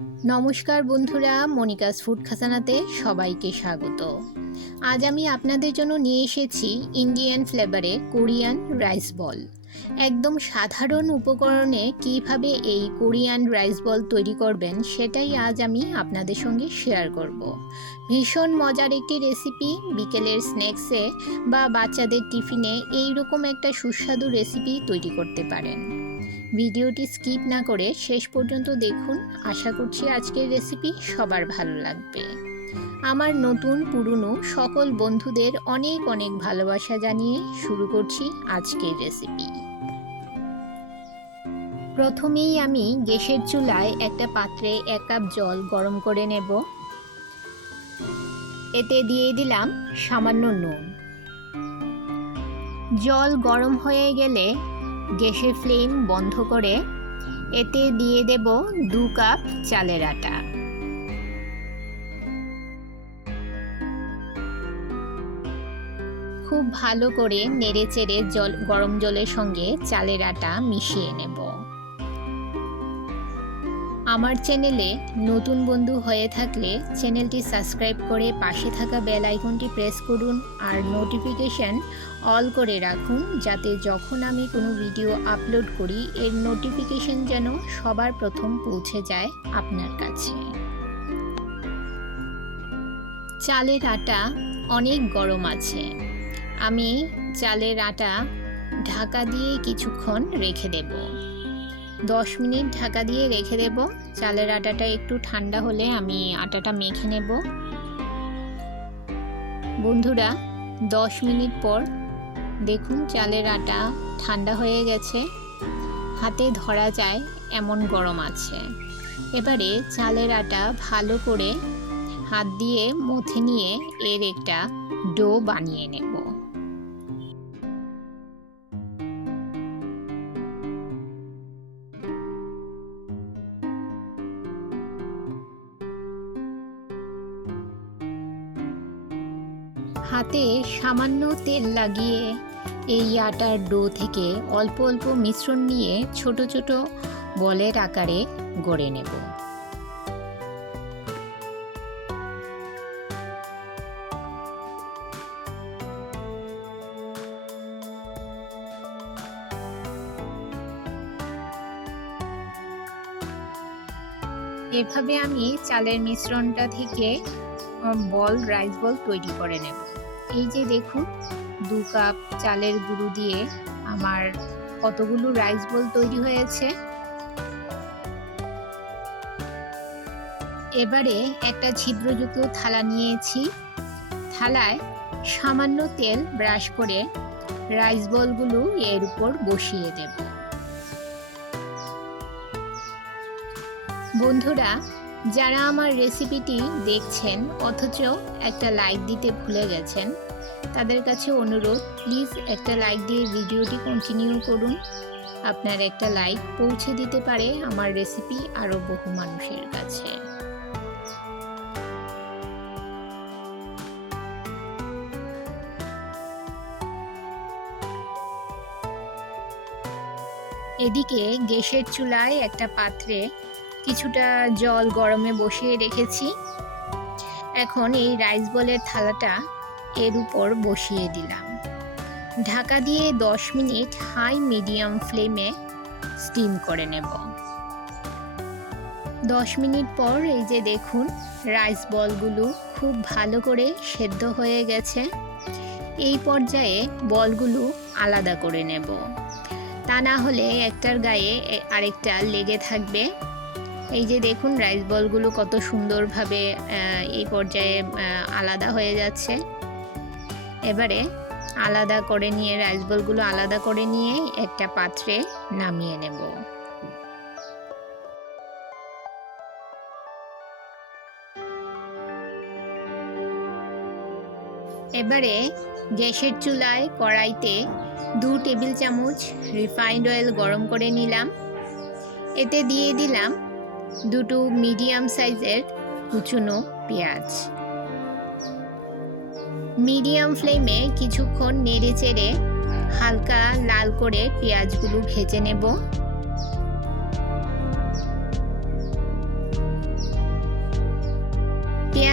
নমস্কার বন্ধুরা, Monica's food খাজানাতে সবাইকে স্বাগত। আজ আমি আপনাদের জন্য নিয়ে এসেছি ইন্ডিয়ান ফ্লেভারে কোরিয়ান রাইস বল। একদম সাধারণ উপকরণে কিভাবে এই কোরিয়ান রাইস বল তৈরি করবেন সেটাই আজ আমি আপনাদের সঙ্গে শেয়ার করব। ভীষণ মজার একটি রেসিপি, বিকেলের স্ন্যাক্সে বা বাচ্চাদের টিফিনে এইরকম একটা সুস্বাদু রেসিপি তৈরি করতে পারেন। ভিডিওটি স্কিপ না করে শেষ পর্যন্ত দেখুন। আশা করছি আজকের রেসিপি সবার ভালো লাগবে। আমার নতুন পুরনো সকল বন্ধুদের অনেক অনেক ভালোবাসা জানিয়ে শুরু করছি আজকের রেসিপি। প্রথমেই আমি গ্যাসের চুলায় একটা পাত্রে 1 কাপ জল গরম করে নেব। এতে দিয়ে দিলাম সামান্য নুন। জল গরম হয়ে গেলে গ্যাসের ফ্লেম বন্ধ করে এতে দিয়ে দেব 2 কাপ চালের আটা। খুব ভালো করে নেড়েচেড়ে গরম জলের সঙ্গে চালের আটা মিশিয়ে নেব। আমার চ্যানেলে নতুন বন্ধু হয়ে থাকলে চ্যানেলটি সাবস্ক্রাইব করে পাশে থাকা বেল আইকনটি প্রেস করুন আর নোটিফিকেশন অল করে রাখুন, যাতে যখন আমি কোনো ভিডিও আপলোড করি এর নোটিফিকেশন যেন সবার প্রথম পৌঁছে যায় আপনার কাছে। চালের আটা অনেক গরম আছে, আমি চালের আটা ঢাকা দিয়ে কিছুক্ষণ রেখে দেব। 10 মিনিট ঢাকা দিয়ে রেখে দেব। চালের আটাটা একটু ঠান্ডা হলে আমি আটাটা মেখে নেব। বন্ধুরা, 10 মিনিট পর দেখুন চালের আটা ঠান্ডা হয়ে গেছে, হাতে ধরা যায় এমন গরম আছে। এবারে চালের আটা ভালো করে হাত দিয়ে মথে নিয়ে এর একটা ডো বানিয়ে নেব। হাতে সামান্য তেল লাগিয়ে এই আটার ডো থেকে অল্প অল্প মিশ্রণ নিয়ে ছোট ছোট বলের আকারে গড়ে নেব। এভাবে আমি চালের মিশ্রণটা থেকে রাইস বল তৈরি করে নেব। এই যে দেখুন, 2 কাপ চালের গুঁড়ো দিয়ে আমার কতগুলো রাইস বল তৈরি হয়েছে। এবারে একটা ছিদ্রযুক্ত থালা নিয়েছি। থালায় সামান্য তেল ব্রাশ করে রাইস বলগুলো এর উপর বসিয়ে দেব। বন্ধুরা, যারা আমার রেসিপিটি দেখছেন অথচ একটা লাইক দিতে ভুলে গেছেন, তাদের কাছে অনুরোধ, প্লিজ একটা লাইক দিয়ে ভিডিওটি কন্টিনিউ করুন। আপনার একটা লাইক পৌঁছে দিতে পারে আমার রেসিপি আরও বহু মানুষের কাছে। এদিকে গ্যাসের চুলায় একটা পাত্রে কিছুটা জল গরমে বসিয়ে রেখেছি। এখন এই রাইস বলের থালাটা এর উপর বসিয়ে দিলাম। ঢাকা দিয়ে 10 মিনিট হাই মিডিয়াম ফ্লেমে স্টিম করে নেব। 10 মিনিট পর এই যে দেখুন, রাইস বলগুলো খুব ভালো করে সেদ্ধ হয়ে গেছে। এই পর্যায়ে বলগুলো আলাদা করে নেব, তা না হলে একটার গায়ে আরেকটা লেগে থাকবে। এই যে দেখুন, রাইস বলগুলো কত সুন্দরভাবে এই পর্যায়ে আলাদা হয়ে যাচ্ছে। এবারে আলাদা করে নিয়ে রাইস বলগুলো আলাদা করে নিয়ে একটা পাত্রে নামিয়ে নেব। এবারে গ্যাসের চুলায় কড়াইতে 2 টেবিল চামচ রিফাইন্ড অয়েল গরম করে নিলাম। এতে দিয়ে দিলাম 2টো মিডিয়াম সাইজের কুচনো পেঁয়াজ। মিডিয়াম ফ্লেমে কিছুক্ষণ নেড়ে চেড়ে হালকা লাল করে পেঁয়াজগুলো ভেজে নেব।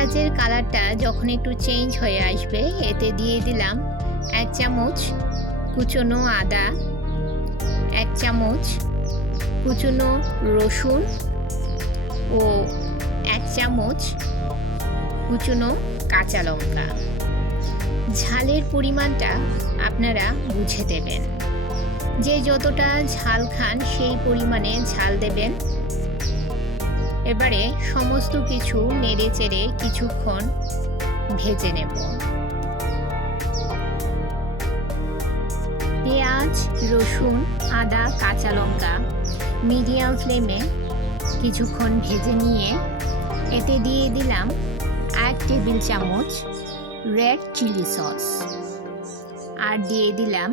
পেঁয়াজের কালারটা যখন একটু চেঞ্জ হয়ে আসবে, এতে দিয়ে দিলাম 1 চামচ কুচনো আদা, 1 চামচ কুচনো রসুন ও 1 চামচ কুচনো কাঁচা লঙ্কা। ঝালের পরিমাণটা আপনারা বুঝে দেবেন, যে যতটা ঝাল খান সেই পরিমাণে ঝাল দেবেন। এবারে সমস্ত কিছু নেড়ে চেড়ে কিছুক্ষণ ভেজে নেব। পেঁয়াজ, রসুন, আদা, কাঁচা লঙ্কা মিডিয়াম ফ্লেমে কিছুক্ষণ ভেজে নিয়ে এতে দিয়ে দিলাম 1 টেবিল চামচ রেড চিলি সস, আর দিয়ে দিলাম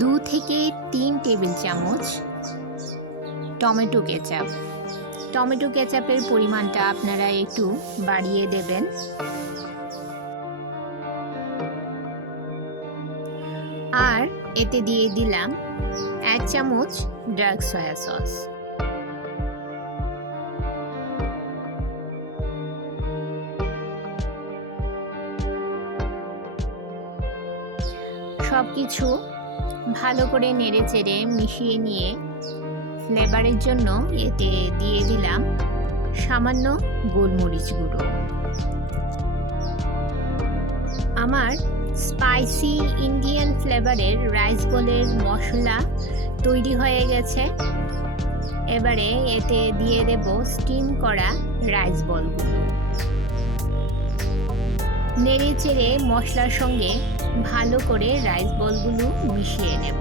2 থেকে 3 টেবিল চামচ টমেটো কেচাপ। টমেটো কেচাপের পরিমাণটা আপনারা একটু বাড়িয়ে দেবেন। আর এতে দিয়ে দিলাম 1 চামচ ডার্ক সয়া সস। সব কিছু ভালো করে নেড়ে চেড়ে মিশিয়ে নিয়ে ফ্লেভারের জন্য এতে দিয়ে দিলাম সামান্য গোলমরিচ গুঁড়ো। আমার স্পাইসি ইন্ডিয়ান ফ্লেভারের রাইস বলের মশলা তৈরি হয়ে গেছে। এবারে এতে দিয়ে দেব স্টিম করা রাইস বলগুলো। নেড়ে চেড়ে মশলার সঙ্গে ভালো করে রাইস বলগুলো মিশিয়ে নেব।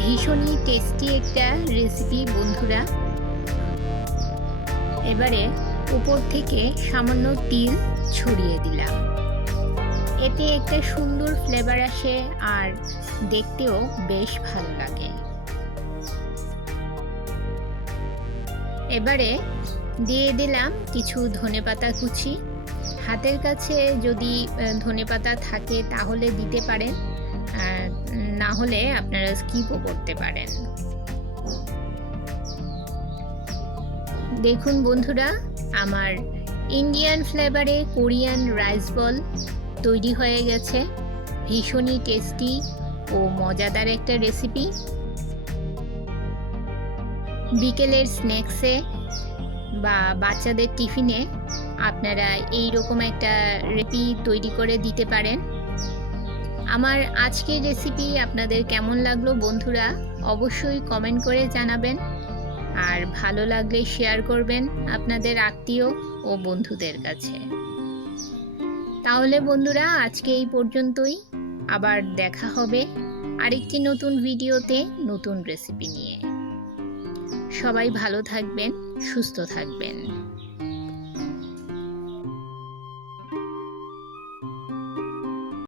ভীষণই টেস্টি একটা রেসিপি বন্ধুরা। এবারে উপর থেকে সামান্য তিল ছড়িয়ে দিলাম। এতে একটা সুন্দর ফ্লেভার আসে আর দেখতেও বেশ ভালো লাগে। এবারে দিয়ে দিলাম কিছু ধনেপাতা কুচি। হাতের কাছে যদি ধনেপাতা থাকে তাহলে দিতে পারেন, না হলে আপনারা স্কিপও করতে পারেন। দেখুন বন্ধুরা, আমার ইন্ডিয়ান ফ্লেভারে কোরিয়ান রাইস বল তৈরি হয়ে গেছে। ভীষণই টেস্টি ও মজাদার একটা রেসিপি। বিকেলের স্ন্যাক্সে বা বাচ্চাদের টিফিনে আপনারা এই রকম একটা রেসিপি তৈরি করে দিতে পারেন। আমার আজকের রেসিপি আপনাদের কেমন লাগলো বন্ধুরা অবশ্যই কমেন্ট করে জানাবেন, আর ভালো লাগলে শেয়ার করবেন আপনাদের আত্মীয় ও বন্ধুদের কাছে। তাহলে বন্ধুরা আজকে এই পর্যন্তই। আবার দেখা হবে আরেকটি নতুন ভিডিওতে নতুন রেসিপি নিয়ে। সবাই ভালো থাকবেন, সুস্থ থাকবেন।